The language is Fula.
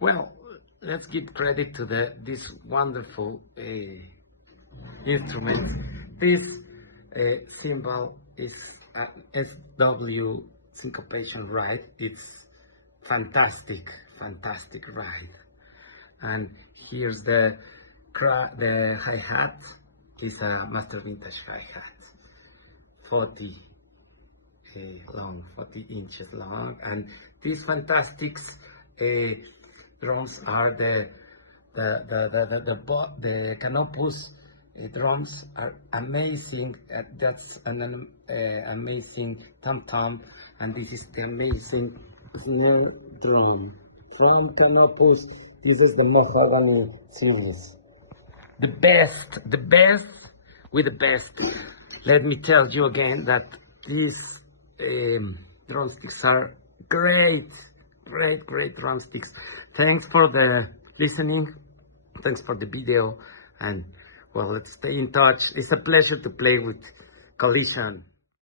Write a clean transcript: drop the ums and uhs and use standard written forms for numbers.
Well, let's give credit to this wonderful instrument. This cymbal is a SW syncopation ride. It's fantastic ride. And here's the hi-hat. It's a master vintage hi-hat, 40 inches long, and these fantastic drums are the Canopus drums are amazing. That's an amazing tom-tom, and this is the amazing snare drum from Canopus. This is the mahogany series. The best with the best. Let me tell you again that these drumsticks are great drumsticks. Thanks for the listening, thanks for the video, and well, let's stay in touch. It's a pleasure to play with Collision.